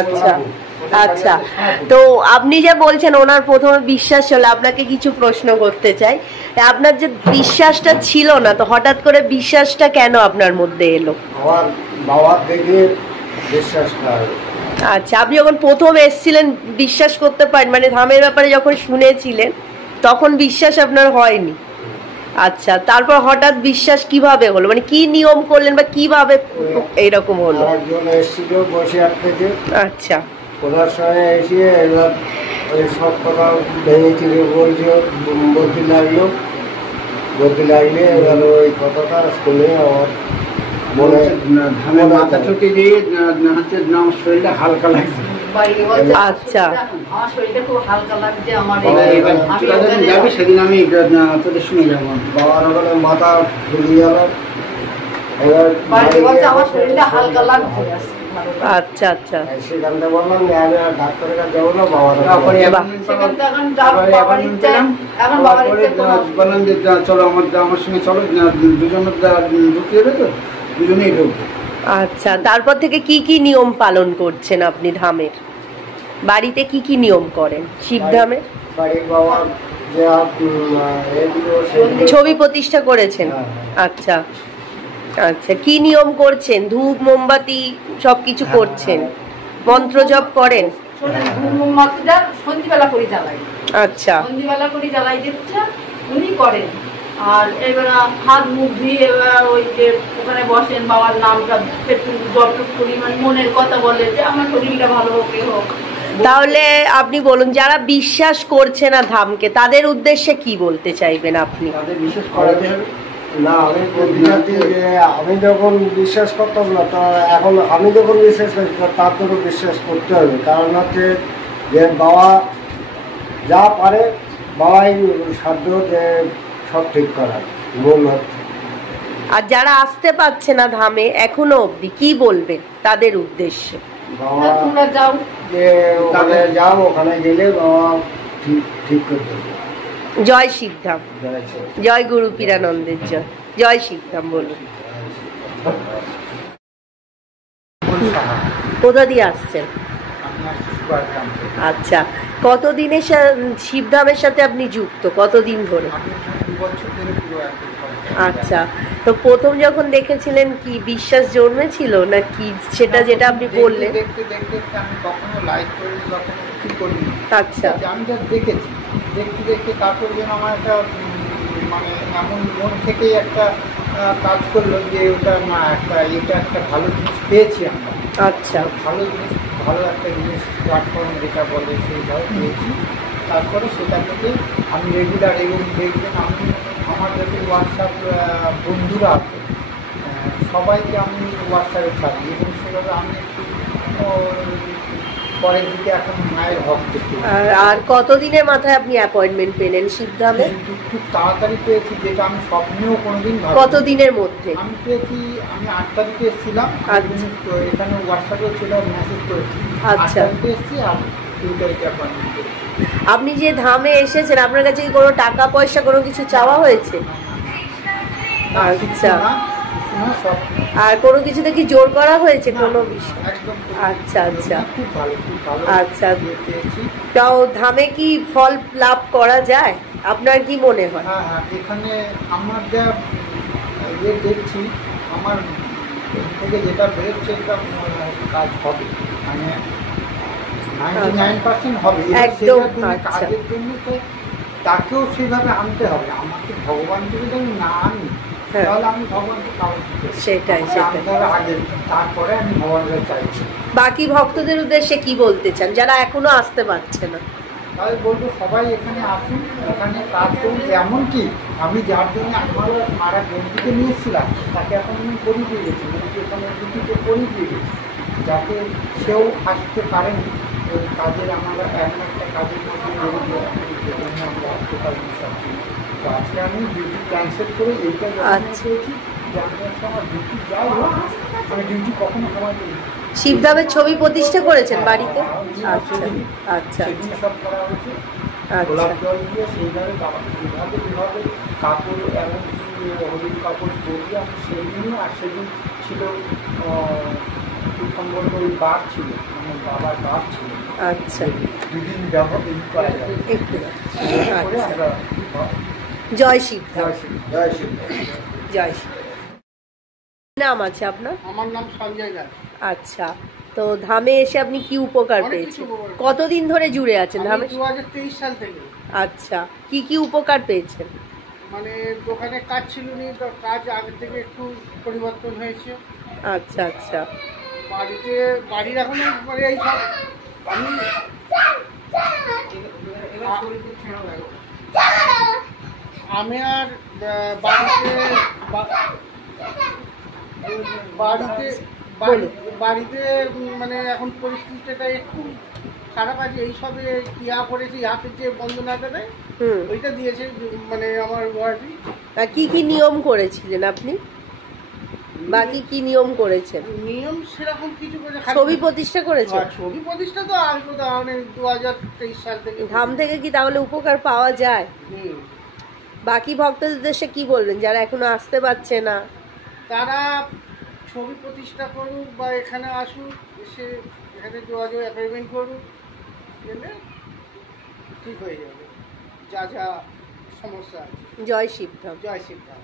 আচ্ছা আচ্ছা, তো আপনি যে বলছেন ওনার প্রথমে বিশ্বাস ছিল, আপনাকে কিছু প্রশ্ন করতে চাই। আপনার যে বিশ্বাসটা ছিল না, তো হঠাৎ করে বিশ্বাসটা কেন আপনার মধ্যে এলো? আমার বাবার দেখে বিশ্বাসটা। আচ্ছা, আপনি যখন প্রথম এসেছিলেন বিশ্বাস করতে পারেন, মানে ধামের ব্যাপারে যখন শুনেছিলেন তখন বিশ্বাস আপনার হয়নি? আচ্ছা, তারপর হঠাৎ বিশ্বাস কিভাবে হলো, মানে কি নিয়ম করলেন বা কিভাবে এইরকম হলো? একজন এসেছিল বসিরহাট থেকে। আচ্ছা, ওনার সঙ্গে এসে এবার ওই সব কথা ভেঙে চিড়ে বলতে লাগলে এবার ওই কথাটা শুনে আমার মনে ধানের মাথা ঠুকে দিয়ে হচ্ছে আমার শরীরটা হালকা লাগছে। আচ্ছা, আমার শরীরটা খুব হালকা লাগছে। আমার যাবি সেদিন আমি তোদের শুনে যাবো। বাবার ওখানে মাথা ঢুকে গেল, আমার শরীরটা হালকা লাগছে। আচ্ছা আচ্ছা, সেখানটা বললাম যে আমি আর ডাক্তারের কাছে যাবো না, বাবার বললাম যে চলো আমার সঙ্গে চলো, দুজনের ঢুকিয়ে দেবে তো, দুজনেই ঢুকবে। আচ্ছা, তারপর থেকে কি কি নিয়ম পালন করছেন আপনি ধামের? বাড়িতে কি কি নিয়ম করেন শিবধামের? বাড়ির বাবা যে ছবি প্রতিষ্ঠা করেছেন? আচ্ছা আচ্ছা, কি নিয়ম করছেন? ধূপ মোমবাতি সবকিছু করছেন? মন্ত্র জপ করেন? সন্ধিবেলা করে জ্বালাই। আচ্ছা, সন্ধিবেলা করে জ্বালাই দিচ্ছে উনি করেন। আর এবার হাত মুখ ধুয়ে ওই যে ওখানে বসেন, বাবার নামটা একটু জপটুক করি, মানে মনের কথা বলে যে আমার শরীরটা ভালো হোক হোক। তাহলে আপনি বলুন, যারা বিশ্বাস করছে না ধামকে, তাদের উদ্দেশ্যে কি বলতে চাইবেন আপনি? তাদের বিশ্বাস করাতে হবে না। আমি বলতে চাচ্ছি যে আমি যখন বিশ্বাস করতাম না, তা এখন আমি যখন বিশ্বাস করি তাদেরও বিশ্বাস করতে হবে। কারণ হচ্ছে যে বাবা যা পারে, বাবাই সাধ্য যে সব ঠিক করার মূল হচ্ছে। আর যারা আসতে পারছে না ধামে এখনো অবধি, কি বলবেন তাদের উদ্দেশ্যে? তোমরা যাও, যে ওখানে যাও, ওখানে গেলে বাবা ঠিক করতে হবে। জয় শিবধাম, জয় গুরু পীরানন্দের জয়, জয় শিবধাম। বলুন, কোথা দিয়ে আসছেন? আচ্ছা, কতদিনের শিবধামের সাথে আপনি যুক্ত, কতদিন ধরে? আচ্ছা, তো প্রথম যখন দেখেছিলেন কি বিশ্বাস জন্মেছিল না কি, সেটা যেটা আপনি বললেন? দেখতে দেখতে আমি কখনো লাইক করিনি, কখনো কিছু করিনি। আচ্ছা, আমি যা দেখেছি, দেখতে দেখতে তারপর যেন আমার একটা মানে এমন মন থেকেই একটা কাজ করলো যে ওটা না, এটা একটা ভালো জিনিস পেয়েছি আমরা। আচ্ছা, ভালো জিনিস, ভালো একটা জিনিস প্ল্যাটফর্ম যেটা বলে সেইভাবে পেয়েছি। তারপরে সেটা থেকে আমি রেগুলার, এবং দেখবেন আমি আমার যত হোয়াটসঅ্যাপ বন্ধুরা আছে সবাইকে আমি হোয়াটসঅ্যাপে ছাড়ি, এবং সেভাবে আমি একটু পরের দিকে এখন মায়ের ভক্ত। আর কতদিনের মাথায় আপনি অ্যাপয়েন্টমেন্ট পেলেন শিবধামে? খুব তাড়াতাড়ি পেয়েছি, যেটা আমি স্বপ্নেও কোনোদিন। কতদিনের মধ্যে? আমি পেয়েছি, আমি 8 তারিখে এসেছিলাম, এখানে হোয়াটসঅ্যাপেও ছিল, মেসেজ করেছি। আচ্ছা, এসেছি আর 2 তারিখে অ্যাপয়েন্টমেন্ট পেয়েছি। আপনি যে ধামে এসেছেন আপনার কাছে কি কোনো টাকা পয়সা কোনো কিছু চাওয়া হয়েছে? আচ্ছা, আর কোনো কিছুতে কি জোর করা হয়েছে কোনো বিষয়? আচ্ছা আচ্ছা আচ্ছা, তাও ধামে কি ফল লাভ করা যায় আপনার কি মনে হয়? হ্যাঁ হ্যাঁ, এখানে আমার যা দেখছি, আমার থেকে যেটা বেরোচ্ছে এটা কাজ হবে, মানে 99% হবে একদম। কাজের জন্য তো তাকেও সেইভাবে আনতে হবে। আমাকে ভগবান যদি আমি না আনি তাহলে আমি ভগবানকে পাবো। সেটাই সেটাই, আগে তারপরে আমি ভগবানকে চাইছি। বাকি ভক্তদের উদ্দেশ্যে কি বলতে চান যারা এখনো আসতে পারছে না? তাই বলবো সবাই এখানে আসুন, এখানে কাজ করুন। এমনকি আমি যার জন্য আমার মারা বন্ধুকে নিয়ে এসেছিলাম তাকে এখন আমি পরিয়ে দিয়ে গেছি, এখানে দুটিকে পরিয়ে দিয়ে গেছি, যাতে সেও আসতে পারেন। ওই কাজের আমরা এমন একটা কাজের মধ্যে আমরা আসতে পারি। তো আজকে আমি ডিউটি ক্যান্সেল করে এইটা পেয়েছি যে আমি আজকে আমার ডিউটি যাই হোক, আমি ডিউটি কখনো সময় করি। শিবধামের ছবি প্রতিষ্ঠা করেছেন বাড়িতে? আচ্ছা আচ্ছা সব করা হয়েছে, গোলাপ জল দিয়ে সেইভাবে বিভাগে বিভাগে কাপড়, এবং হলুদ কাপড় পরিয়ে আমি সেই দিনই। আর সেদিন ছিল বলতে ওই বার ছিল, আমার বাবার বার ছিল। আচ্ছা, দুদিন যাবো এই করা যাবে একটু করে আচ্ছা। আমরা জয় শিব ধাম। জয় শিব। জয় শিব। নাম আছে আপনার? আমার নাম সঞ্জয় দাস। আচ্ছা, তো ধামে এসে আপনি কি উপকার অনেক পেয়েছেন? কিছু উপকার। কতদিন ধরে জুড়ে আছেন ধামে? 2023 সাল থেকে। আচ্ছা, কি কি উপকার পেয়েছেন? মানে দোকানে কাজ ছিল নি, তো কাজ আগে থেকে একটু পরিবর্তন হয়েছে। আচ্ছা আচ্ছা, বাড়ির এখন মানে এই সব আমি আমি আর বাড়িতে বাড়িতে বাড়িতে মানে এখন পরিস্থিতিটা একটু খারাপ আছে। এইসবে কিয়া করেছে, হাতের যে বন্দনাটা দেয় ওইটা দিয়েছে মানে আমার ওয়ার্ডই। কি কি নিয়ম করেছিলেন আপনি? বাকি কি নিয়ম করেছেন? নিয়ম সেরকম কিছু করে ছবি প্রতিষ্ঠা করেছেন? ছবি প্রতিষ্ঠা তো আসবো তো মানে 2023 সাল থেকে। ধাম থেকে কি তাহলে উপকার পাওয়া যায়? বাকি ভক্তদের উদ্দেশ্যে কি বলবেন যারা এখনো আসতে পারছে না? তারা ছবি প্রতিষ্ঠা করুক বা এখানে আসুক, এসে এখানে যোগাযোগ অ্যাপয়েন্টমেন্ট করুক, গেলে ঠিক হয়ে যাবে যা যা সমস্যা আছে। জয় শিব ধাম। জয় শিবধাম।